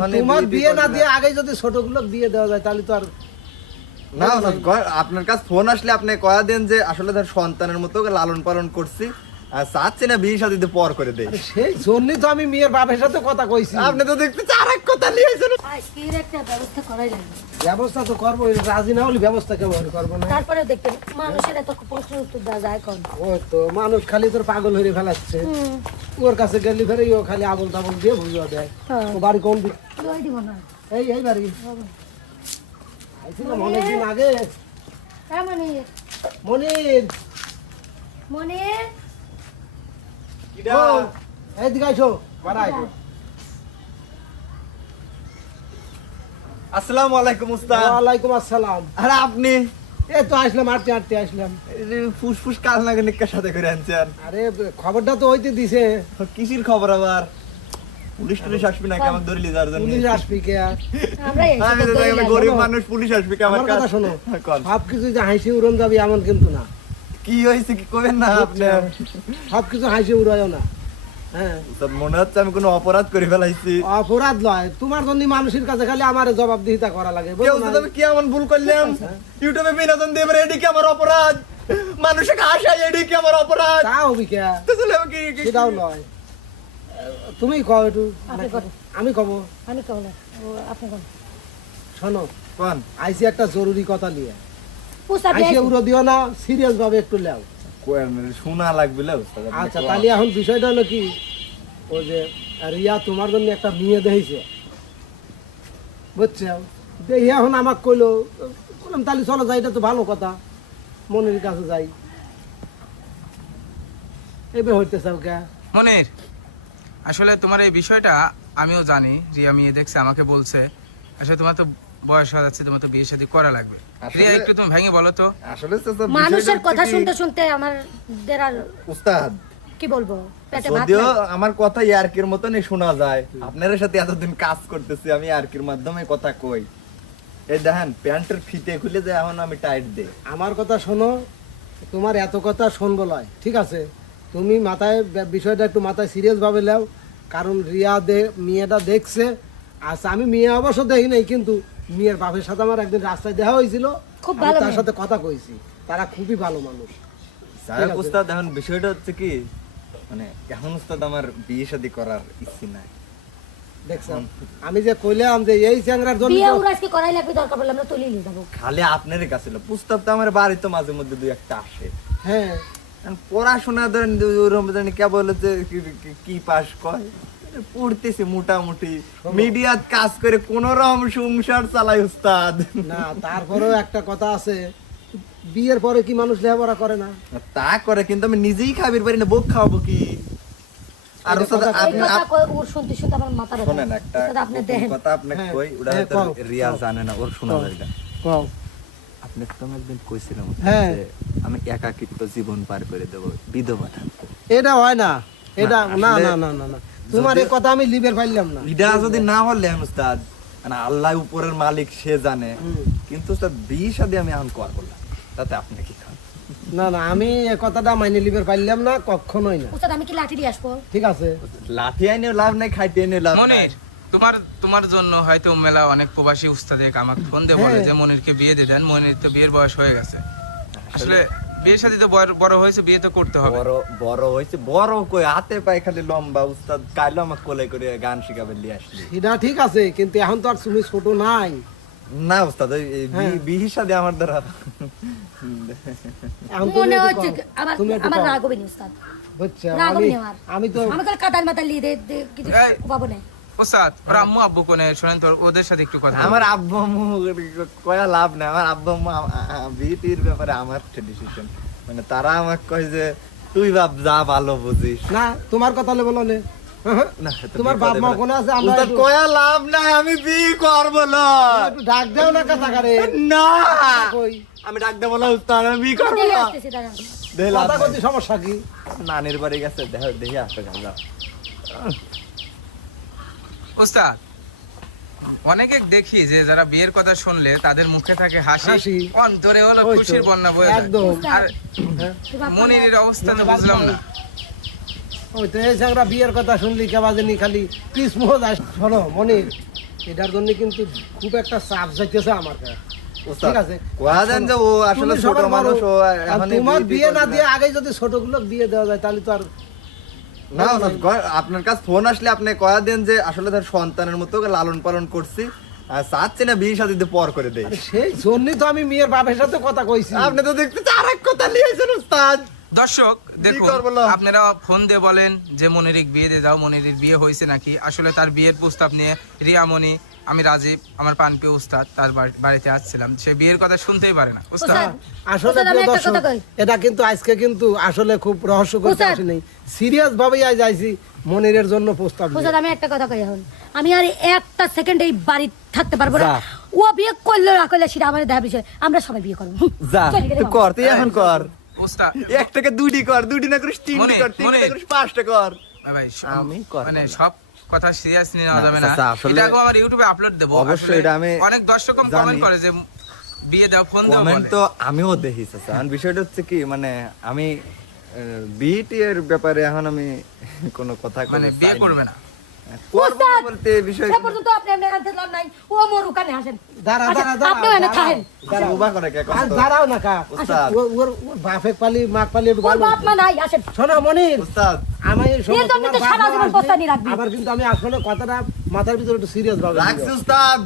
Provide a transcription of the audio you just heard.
তোমার বিয়ে না দিয়ে আগে যদি ছোটগুলো বিয়ে দেওয়া যায় তাহলে তো আর না আপনার কাছে ফোন আসলে আপনি কয়া দেন যে আসলে তার সন্তানের মতো লালন পালন করছি আর চাচ্ছে না বিয়ে শাদীতে পর করে দেয়। সেই জন্যই তো আমি মেয়ের বাপের সাথে কথা কইছি। আপনি তো দেখতে আরেক কথা লিয়েছেন। আজকের একটা ব্যবস্থা করাই লাগবে। ব্যবস্থা তো করবো, রাজি না হলে ব্যবস্থা কেমন করবো না? তারপরে দেখতে মানুষের এত প্রশ্ন উত্তর দেওয়া যায় কোন? ও তো মানুষ খালি তোর পাগল হয়ে ফেলাচ্ছে, ওর কাছে গেলি ফেরে ও খালি আবল তাবল দিয়ে বুঝিয়ে দেয়। ও বাড়ি কোন দিক? লই দিব না। এই বাড়ি আইছিল অনেকদিন আগে। হ্যাঁ মনির, মনির মনির কিডা এইদিকে আইসো, বাড়া আইসো। আসসালামু আলাইকুম উস্তাদ। ওয়ালাইকুম আসসালাম। আরে আপনি এই তো আসলাম, হাঁটতে আসলাম। ফুসফুস কাল নাগে নিকার সাথে করে আনছেন। আরে খবরটা তো হইতে দিছে। কিসির খবর আবার? পুলিশ টুলিশ আসবে নাকি আমার ধরে লিয়ে যাওয়ার জন্য? পুলিশ আসবি কে আর? আমরা আমি তো দেখলাম গরিব মানুষ, পুলিশ আসবে কি আমার আমার কাছে? কথা শোনো, কোন? সবকিছু যে হাসি উড়ন যাবি এমন কিন্তু না। কি হয়েছে কি কবেন না আপনি? সবকিছু হাসি উড়ায়ও না। হ্যাঁ, উস্তাদ মনে হচ্ছে আমি কোনো অপরাধ করে ফেলাইছি। অপরাধ নয়, তোমার জন্য মানুষের কাছে খালি আমার জবাবদিহিতা করা লাগে। কে বুঝছো উস্তাদ না? আমি কি এমন ভুল করলাম? ইউটিউবে বিনোদন দিয়ে এবারে এডি কি আমার অপরাধ? মানুষকে হাসাই এডি কি আমার অপরাধ? তা হবি কে? তাহলে আমি কি সেটাও নয়। তুমি কও একটু, আপনি করো। আমি কব। আমি কবলে ও আপনি কোন? শোনো, কোন? আইসি একটা জরুরি কথা নিয়ে। পুষা আইসি দিয়ে উড়ো দিও না, সিরিয়াস ভাবে একটু লেও। কোন শোনা লাগবে না উস্তাদ? আপনি আচ্ছা, কোন? তাহলে এখন বিষয়টা হলো কি, ও যে রিয়া তোমার জন্য একটা মেয়ে দেখেছে, বুঝছো? দেখি এখন আমাকে কইলো, বললাম তাহলে চলো যাই, এটা তো ভালো কথা, মনের কাছে যাই। এবার হইতে চাও কে? মনির, আসলে তোমার এই বিষয়টা আমিও জানি। রিয়া মেয়ে দেখছে, আমাকে বলছে। আসলে তোমার তো বয়স হয়ে যাচ্ছে, তোমার তো বিয়ে শাদী করা লাগবে। আসলে- রিয়া একটু তুমি ভেঙে বলো তো। আসলে চাচা মানুষের বিষয়টা কথা হচ্ছে কি, শুনতে শুনতে আমার আর উস্তাদ কি বলবো, পেটে ভাত যদিও নাই। আমার কথা ইয়ার্কির মতনই শোনা যায়, আপনাদের সাথে এতদিন কাজ করতেছি আমি ইয়ার্কির মাধ্যমে কথা কই। এই দেখেন প্যান্টের ফিতে খুলে যায়, এখন আমি টাইট দেই। আমার কথা শোনো, তোমার এত কথা শুনবো লয়, ঠিক আছে? তুমি মাথায় বিষয়টা একটু মাথায় সিরিয়াস ভাবে নাও, কারণ রিয়া মেয়েটা দেখছে। আচ্ছা, আমি মেয়ে অবশ্য দেখি নাই, কিন্তু মেয়ের বাপের সাথে আমার একদিন রাস্তায় দেখা হয়েছিল, খুব আমি ভালো তার মেয়ে। সাথে কথা কইছি, তারা খুবই ভালো মানুষ। যাই হোক উস্তাদ, এখন বিষয়টা হচ্ছে কি, মানে এখন উস্তাদ আমার বিয়ে শাদী করার ইচ্ছে নাই। দেখছেন, আমি যে কইলাম যে এই চ্যাংরার জন্য বিয়ে তো- উড়া আজকে করাই লাগবে, দরকার পড়লে আমরা তুলে নিয়ে যাবো। খালি আপনার কাছে ছিল প্রস্তাব, তো আমার বাড়িতে মাঝে মধ্যে দুই একটা আসে। হ্যাঁ, এখন পড়াশোনা ধরেন ওরকম জানি কে বলে যে কি পাস কয়, পড়তেছি মোটামুটি, মিডিয়াত কাজ করে কোন রকম সংসার চালাই উস্তাদ। না তারপরেও একটা কথা আছে, বিয়ের পরে কি মানুষ লেখাপড়া করে না? তা করে, কিন্তু আমি নিজেই খাবির পারি না, বোক খাওয়াবো কি? আর এটা উস্তাদ কথা এই আপনি কথা ওর শুনতে শুনতে আমার মাথা ব্যথা। শোনেন একটা উস্তাদ, আপনি গোপন দেখেন কথা আপনি হ্যাঁ, কই, ওটা হ্যাঁ, হয়তো কও, রিয়া কও। জানে না, ওর শোনা যায় না। কও। আপনি তো একদিন কইছিলাম হ্যাঁ। যে আমি একাকিত্ব জীবন পার করে দেব, বিধবা থাকবো। এটা হয় না, এটা না আসলে না না না না, তোমার এই কথা আমি লিবের পাইলাম না। এটা যদি না হলে উস্তাদ, মানে আল্লাহ উপরের মালিক সে জানে, কিন্তু উস্তাদ বিয়ে শাদী আমি এখন করবো না, তাতে আপনি কি খান? না না, আমি এই কথাটা মাইনে লিবের পাইলাম না, কখনোই না। উস্তাদ, আমি কি লাঠি দিয়ে আসবো? ঠিক আছে, লাঠি আইনে লাভ নাই, খাইতে আইনে লাভ নাই। মনির, তোমার জন্য হয়তো মেলা অনেক প্রবাসী উস্তাদে আমাকে ফোন দিয়ে বলে হ্যাঁ। যে মনিরকে বিয়ে দিয়ে দেন, মনির তো বিয়ের বয়স হয়ে গেছে। আসলে বিয়ে শাদী তো বড় হয়েছে, বিয়ে তো করতে হবে। বড় বড় হয়েছে, বড় কই হাতে পায়ে খালি লম্বা। উস্তাদ কাইলো আমাকে কোলে করে গান শিখাবে নিয়ে আসলি। এটা ঠিক আছে, কিন্তু এখন তো আর তুমি ছোট নাই। না উস্তাদ, হ্যাঁ। বিয়ে শাদী আমার দ্বারা এখন তুমি মনে একটু হচ্ছে কও। আমার তুমি একটু আমার কও। রাগ হবে না উস্তাদ, বুঝছো, রাগ হবে আমি না আমার। আমি তো আমি তাহলে কাদার মাথা লিয়ে কিছু এই। পাবো না। উস্তাদ, ওর আম্মু আব্বু কোনে শোনেন তো, ওদের সাথে একটু কথা বলো। আমার আব্বু আম্মু কয়া লাভ নাই। আমার আব্বু আম্মু বিয়েটির ব্যাপারে আমার ডিসিশন, মানে তারা আমাকে কয় যে তুই বাপ যা ভালো বুঝিস। না, তোমার কথা বলে বলো না। না, এত তোমার বিপদে বাপ মা পড়ে। কোনে আছে? আমরা উস্তাদ একটু- কয়া লাভ নাই, আমি বিয়ে করবো না। একটু ডাক দাও না কথা কারে। না কই আমি ডাক দেবো না উস্তাদ, আমি বিয়ে করবো দেখে না। আসতেছি, দাঁড়ান। দেখ লাভ কথা নাই। কইতে সমস্যা কি? নানির বাড়ি গেছে, দেখে আসতে গেল। উস্তাদ, অনেকে দেখি যে যারা বিয়ের কথা শুনলে তাদের মুখে থাকে হাসি, হাসি। অন্তরে হলো ওই তো, খুশির বন্যা বয়ে যায়। একদম। আর হ্যাঁ। মনিরের অবস্থা তো বুঝলাম না। ওই তো এই চ্যাংরা বিয়ের কথা শুনলি কেবা জানি খালি পিসমোহ যায়। শোনো মনির, এটার জন্য কিন্তু খুব একটা চাপ যাইতেছে আমার কাছে। ওস্তাদ, ঠিক আছে, কয়া দেন যে ও আসলে তুমি ছোট সবার বড়, মানুষ, ও আর এখনই তোমার বিয়ে না করবে দিয়ে আগে যদি ছোটগুলো বিয়ে দেওয়া যায় তাহলে তো আর না না, আপনার কাছে ফোন আসলে আপনি কয়া দেন যে আসলে তার সন্তানের মতো ওকে লালন পালন করছি, আর চাচ্ছি না বিয়ে শাদীতে পর করে দেই। আরে সেই জন্যই তো আমি মেয়ের বাপের সাথে কথা কইছি। আপনি তো দেখতে আরেক কথা লিয়েছেন ওস্তাদ। দর্শক দেখুন, করবো না? আপনারা ফোন দিয়ে বলেন যে মনিরিক বিয়ে দিয়ে দাও, মনিরির বিয়ে হয়েছে নাকি। আসলে তার বিয়ের প্রস্তাব নিয়ে রিয়ামণি, আমি রাজীব, আমার পানপ্রিয় উস্তাদ তার বাড়িতে আসছিলাম, সে বিয়ের কথা শুনতেই পারে না। উস্তাদ উস্তাদ, আসলে উস্তাদ, আমি প্রিয় একটা দর্শক, কথা কই। এটা কিন্তু আজকে কিন্তু আসলে খুব রহস্য করতে উস্তাদ। আসি নেই, সিরিয়াস ভাবেই আজ আইছি মনিরের জন্য প্রস্তাব নিয়ে। বুঝলেন, আমি একটা কথা কই এখন, আমি আর একটা সেকেন্ড এই বাড়ি থাকতে পারবো না। যা। ও বিয়ে করলো না করলে সেটা আমাদের দেখা বিষয়, আমরা সবাই বিয়ে করবো। যা চলে গেলে তুই বাবা। কর, তুই এখন কর। উস্তাদ একটাকে দুইটি কর, দুইটি না করিস তিনটি মনে- কর, তিনটি মনে- না করিস পাঁচটা কর। ভাই আমি করবো মানে না। সব কথা সিরিয়াস নিয়ে নেওয়া না, যাবে না। চাচা, আসলে- এটা আমার ইউটিউবে আপলোড দেবো। অবশ্যই, আসলে এটা আমি অনেক দর্শক জানি। কমেন্ট করে যে বিয়ে দাও, ফোন দাও কমেন্ট বলে। তো আমিও দেখি চাচা। এখন বিষয়টা হচ্ছে কি, মানে আমি বিটি এর ব্যাপারে এখন আমি কোনো কথা মানে কইতে বিয়ে চাই করবে না। করবো না উস্তাদ, বলতে বিষয় এ পর্যন্ত আপনি এমনি আনতে লন নাই, ও মোর ওখানে আসেন। দাঁড়া, আচ্ছা, দাঁড়া, দাঁড়া, আপনিও এনে দাঁড়া। থাকেন। দাঁড়াও। উবা করে কে আর কথা তো? দাঁড়াও না কা, উস্তাদ। ওর বাপে পালি মাক পালি একটু ওর ভালো বাপ মা নাই, আসেন। শোনো মনির, উস্তাদ, আমি শোনো, এর জন্য তোমার তো বাপ সারা মা জীবন আসবে, পস্তানি রাখবি। আবার কিন্তু আমি আসলে কথাটা মাথার ভিতরে একটু সিরিয়াস ভাবে রাখছি নিও। উস্তাদ।